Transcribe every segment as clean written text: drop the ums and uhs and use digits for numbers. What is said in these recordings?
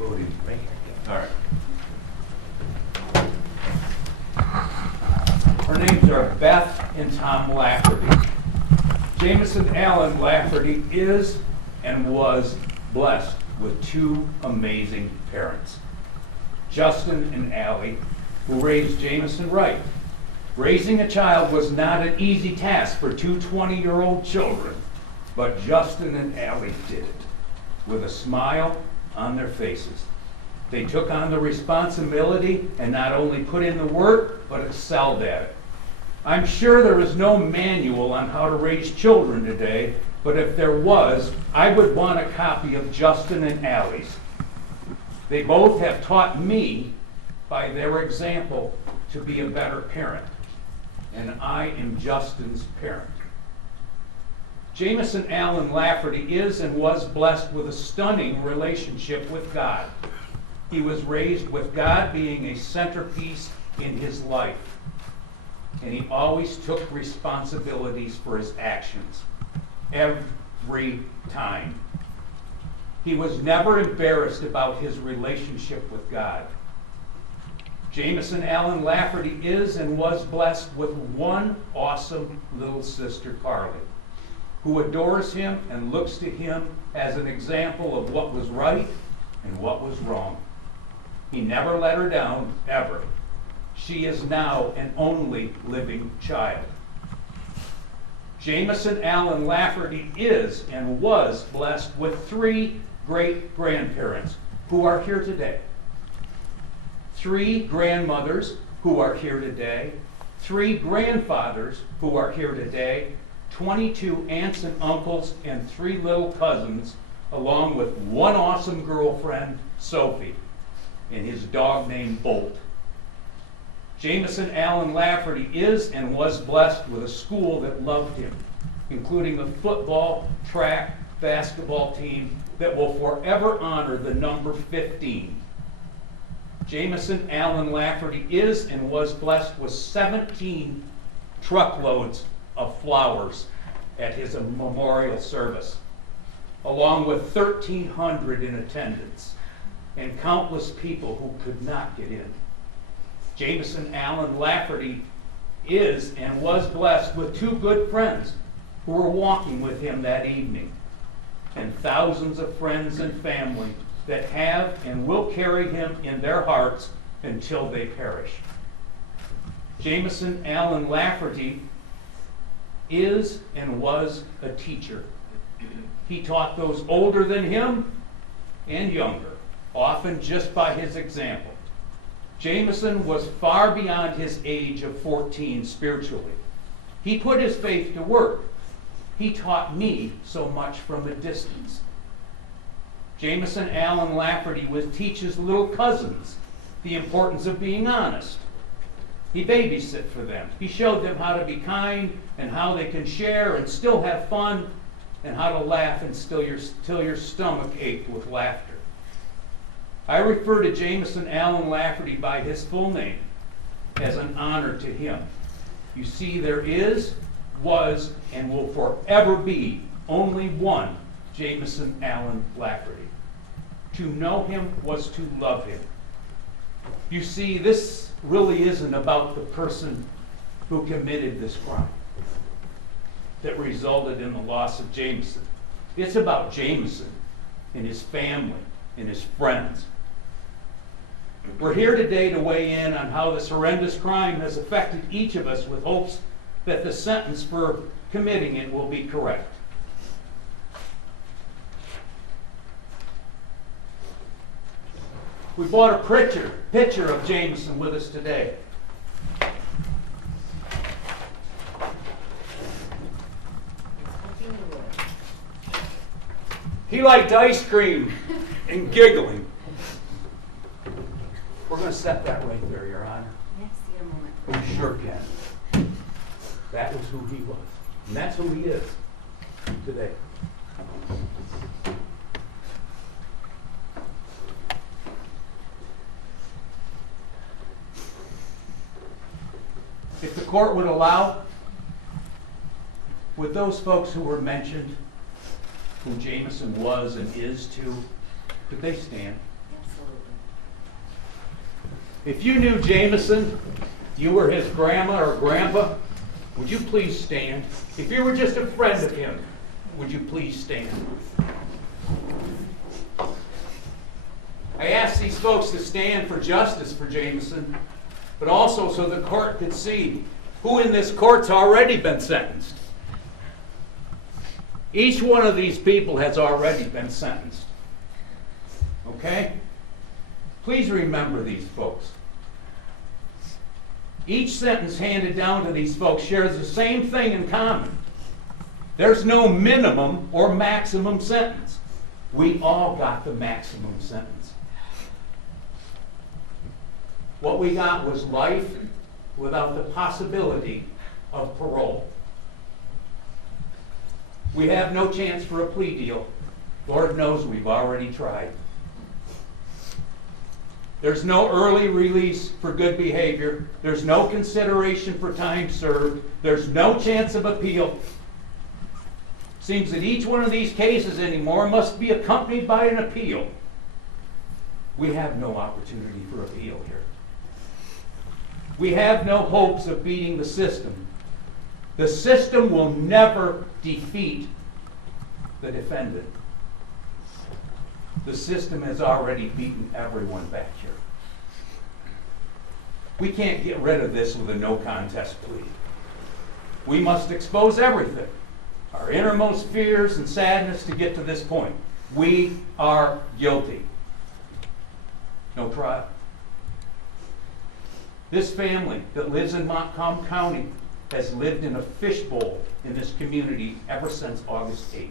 podium. Right here. All right. Our names are Beth and Tom Lafferty. Jamison Allen Lafferty is and was blessed with two amazing parents, Justin and Allie, who raised Jamison right. Raising a child was not an easy task for two 20-year-old children, but Justin and Allie did it with a smile on their faces. They took on the responsibility and not only put in the work, but excelled at it. I'm sure there is no manual on how to raise children today, but if there was, I would want a copy of Justin and Allie's. They both have taught me, by their example, to be a better parent, and I am Justin's parent. Jamison Allen Lafferty is and was blessed with a stunning relationship with God. He was raised with God being a centerpiece in his life, and he always took responsibilities for his actions, every time. He was never embarrassed about his relationship with God. Jamison Allen Lafferty is and was blessed with one awesome little sister, Carly, who adores him and looks to him as an example of what was right and what was wrong. He never let her down, ever. She is now an only living child. Jamison Allen Lafferty is and was blessed with three great-grandparents who are here today. Three grandmothers who are here today. Three grandfathers who are here today. 22 aunts and uncles and three little cousins, along with one awesome girlfriend, Sophie, and his dog named Bolt. Jamison Allen Lafferty is and was blessed with a school that loved him, including a football, track, basketball team that will forever honor the number 15. Jamison Allen Lafferty is and was blessed with 17 truckloads of flowers at his memorial service, along with 1,300 in attendance and countless people who could not get in. Jamison Allen Lafferty is and was blessed with two good friends who were walking with him that evening, and thousands of friends and family that have and will carry him in their hearts until they perish. Jamison Allen Lafferty is and was a teacher. He taught those older than him and younger, often just by his example. Jamison was far beyond his age of 14 spiritually. He put his faith to work. He taught me so much from a distance. Jamison Allen Lafferty would teach his little cousins the importance of being honest. He babysit for them. He showed them how to be kind and how they can share and still have fun and how to laugh and till your stomach ached with laughter. I refer to Jamison Allen Lafferty by his full name as an honor to him. You see, there is, was, and will forever be only one Jamison Allen Lafferty. To know him was to love him. You see, this really isn't about the person who committed this crime that resulted in the loss of Jameson. It's about Jameson and his family and his friends. We're here today to weigh in on how this horrendous crime has affected each of us with hopes that the sentence for committing it will be correct. We brought a picture of Jameson with us today. He liked ice cream and giggling. We're going to set that right there, Your Honor. Yes, dear moment. We sure can. That was who he was. And that's who he is today. If the court would allow, would those folks who were mentioned, who Jameson was and is to, could they stand? Yes. If you knew Jameson, you were his grandma or grandpa, would you please stand? If you were just a friend of him, would you please stand? I asked these folks to stand for justice for Jameson, but also so the court could see who in this court's already been sentenced. Each one of these people has already been sentenced. Okay? Please remember these folks. Each sentence handed down to these folks shares the same thing in common. There's no minimum or maximum sentence. We all got the maximum sentence. What we got was life without the possibility of parole. We have no chance for a plea deal. Lord knows we've already tried. There's no early release for good behavior. There's no consideration for time served. There's no chance of appeal. Seems that each one of these cases anymore must be accompanied by an appeal. We have no opportunity for appeal here. We have no hopes of beating the system. The system will never defeat the defendant. The system has already beaten everyone back here. We can't get rid of this with a no contest plea. We must expose everything, our innermost fears and sadness to get to this point. We are guilty. No trial. This family that lives in Montcalm County has lived in a fishbowl in this community ever since August 8th,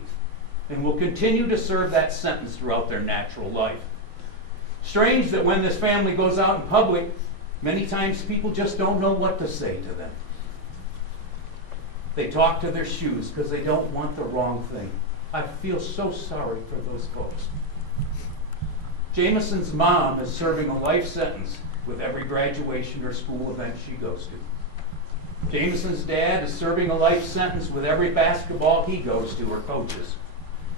and will continue to serve that sentence throughout their natural life. Strange that when this family goes out in public, many times people just don't know what to say to them. They talk to their shoes because they don't want the wrong thing. I feel so sorry for those folks. Jameson's mom is serving a life sentence with every graduation or school event she goes to. Jameson's dad is serving a life sentence with every basketball he goes to or coaches.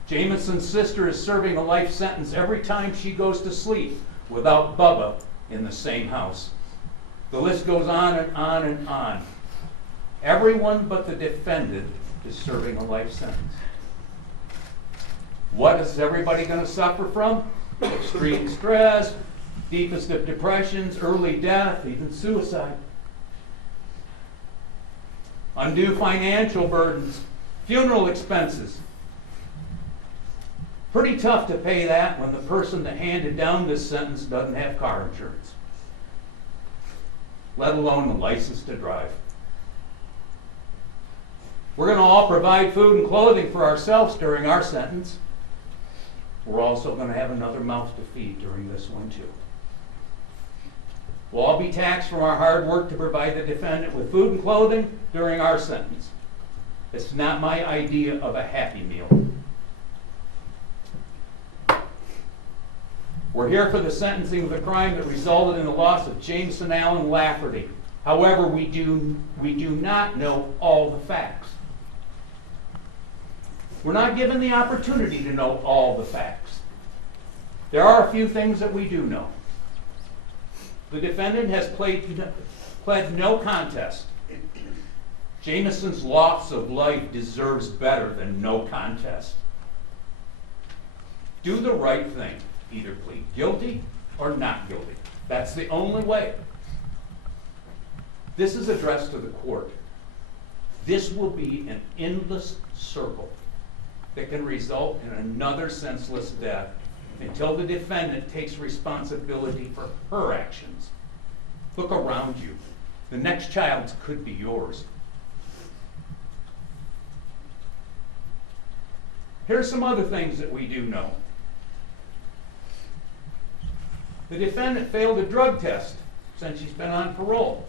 Jameson's sister is serving a life sentence every time she goes to sleep without Bubba in the same house. The list goes on and on and on. Everyone but the defendant is serving a life sentence. What is everybody going to suffer from? Extreme stress, deepest of depressions, early death, even suicide. Undue financial burdens, funeral expenses. Pretty tough to pay that when the person that handed down this sentence doesn't have car insurance, let alone the license to drive. We're going to all provide food and clothing for ourselves during our sentence. We're also going to have another mouth to feed during this one too. We'll all be taxed from our hard work to provide the defendant with food and clothing during our sentence. It's not my idea of a happy meal. We're here for the sentencing of the crime that resulted in the loss of Jameson Allen Lafferty. However, we do not know all the facts. We're not given the opportunity to know all the facts. There are a few things that we do know. The defendant has pled no contest. Jameson's loss of life deserves better than no contest. Do the right thing. Either plead guilty or not guilty. That's the only way. This is addressed to the court. This will be an endless circle that can result in another senseless death until the defendant takes responsibility for her actions. Look around you. The next child could be yours. Here's some other things that we do know. The defendant failed a drug test since she's been on parole.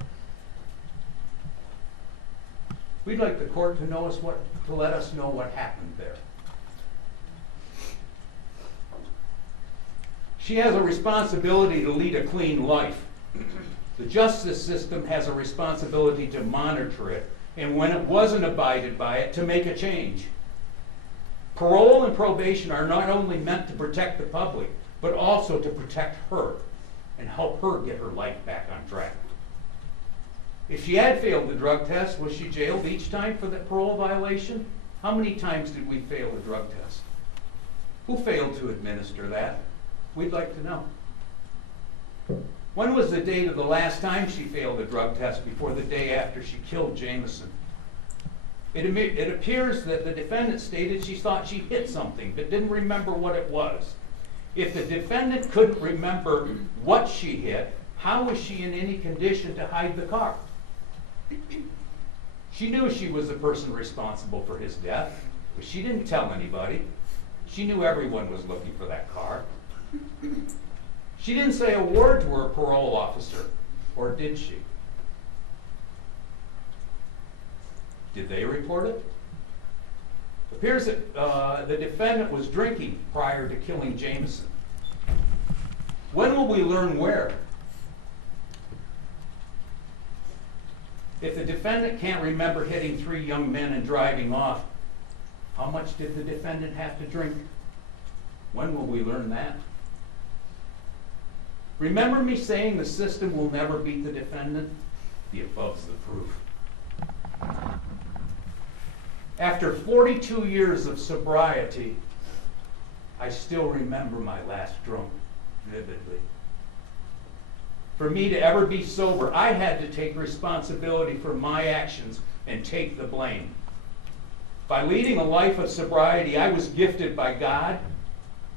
We'd like the court to let us know what happened there. She has a responsibility to lead a clean life. The justice system has a responsibility to monitor it, and when it wasn't abided by it, to make a change. Parole and probation are not only meant to protect the public, but also to protect her. and help her get her life back on track. If she had failed the drug test, was she jailed each time for that parole violation? How many times did we fail a drug test? Who failed to administer that? We'd like to know. When was the date of the last time she failed a drug test before the day after she killed Jameson? It appears that the defendant stated she thought she hit something, but didn't remember what it was. If the defendant couldn't remember what she hit, how was she in any condition to hide the car? She knew she was the person responsible for his death, but she didn't tell anybody. She knew everyone was looking for that car. She didn't say a word to her parole officer, or did she? Did they report it? It appears that the defendant was drinking prior to killing Jameson. When will we learn where? If the defendant can't remember hitting 3 young men and driving off, how much did the defendant have to drink? When will we learn that? Remember me saying the system will never beat the defendant? The above's the proof. After 42 years of sobriety, I still remember my last drunk vividly. For me to ever be sober, I had to take responsibility for my actions and take the blame. By leading a life of sobriety, I was gifted by God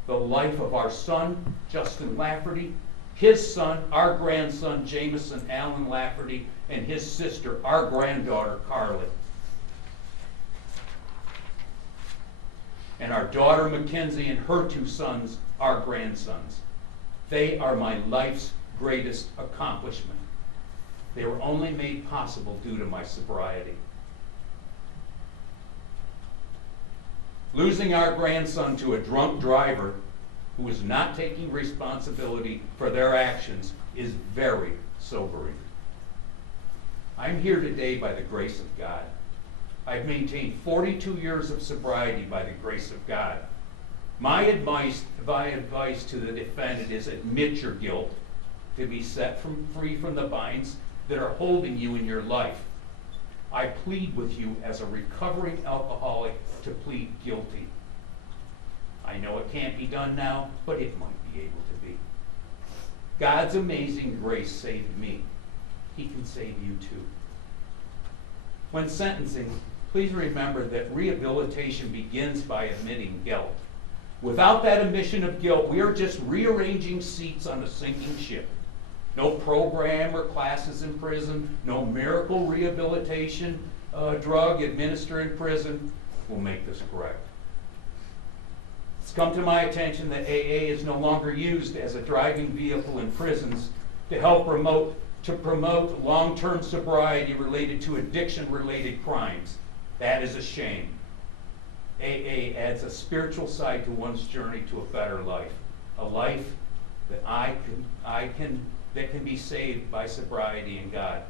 the life of our son, Justin Lafferty, his son, our grandson, Jameson Allen Lafferty, and his sister, our granddaughter, Carly. And our daughter, Mackenzie, and her 2 sons, our grandsons. They are my life's greatest accomplishment. They were only made possible due to my sobriety. Losing our grandson to a drunk driver who is not taking responsibility for their actions is very sobering. I'm here today by the grace of God. I've maintained 42 years of sobriety by the grace of God. My advice to the defendant is admit your guilt, to be set free from the binds that are holding you in your life. I plead with you as a recovering alcoholic to plead guilty. I know it can't be done now, but it might be able to be. God's amazing grace saved me. He can save you too. When sentencing, please remember that rehabilitation begins by admitting guilt. Without that admission of guilt, we are just rearranging seats on a sinking ship. No program or classes in prison, no miracle rehabilitation drug administered in prison will make this correct. It's come to my attention that AA is no longer used as a driving vehicle in prisons to help promote long-term sobriety related to addiction-related crimes. That is a shame. AA adds a spiritual side to one's journey to a better life, a life that that can be saved by sobriety in God.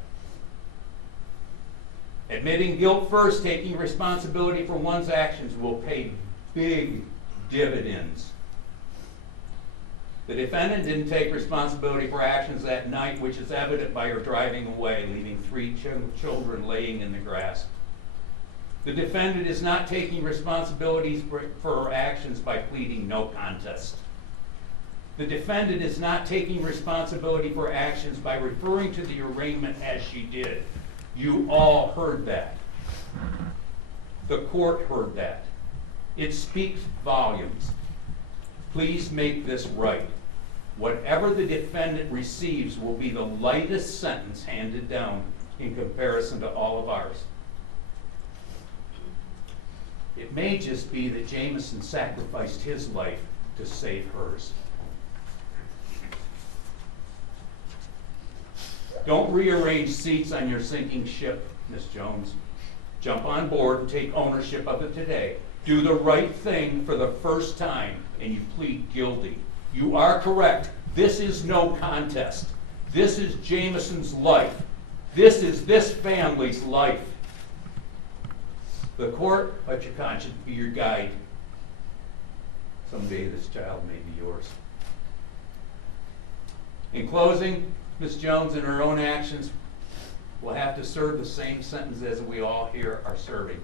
Admitting guilt first, taking responsibility for one's actions will pay big dividends. The defendant didn't take responsibility for actions that night, which is evident by her driving away, leaving 3 children laying in the grass. The defendant is not taking responsibilities for her actions by pleading no contest. The defendant is not taking responsibility for actions by referring to the arraignment as she did. You all heard that. The court heard that. It speaks volumes. Please make this right. Whatever the defendant receives will be the lightest sentence handed down in comparison to all of ours. It may just be that Jameson sacrificed his life to save hers. Don't rearrange seats on your sinking ship, Miss Jones. Jump on board and take ownership of it today. Do the right thing for the first time, and you plead guilty. You are correct. This is no contest. This is Jameson's life. This is this family's life. The court, let your conscience be your guide. Someday this child may be yours. In closing, Ms. Jones, in her own actions, will have to serve the same sentence as we all here are serving.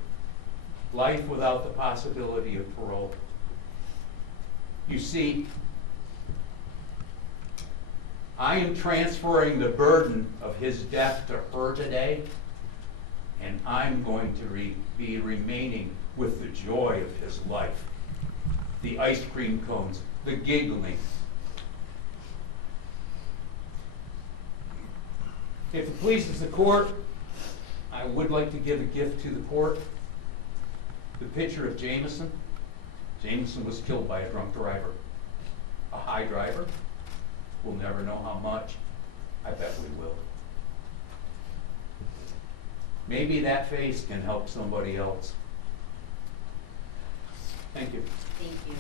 Life without the possibility of parole. You see, I am transferring the burden of his death to her today, and I'm going to be remaining with the joy of his life. The ice cream cones, the giggling. If it pleases the court, I would like to give a gift to the court. The picture of Jameson. Jameson was killed by a drunk driver. A high driver. We'll never know how much. I bet we will. Maybe that face can help somebody else. Thank you. Thank you.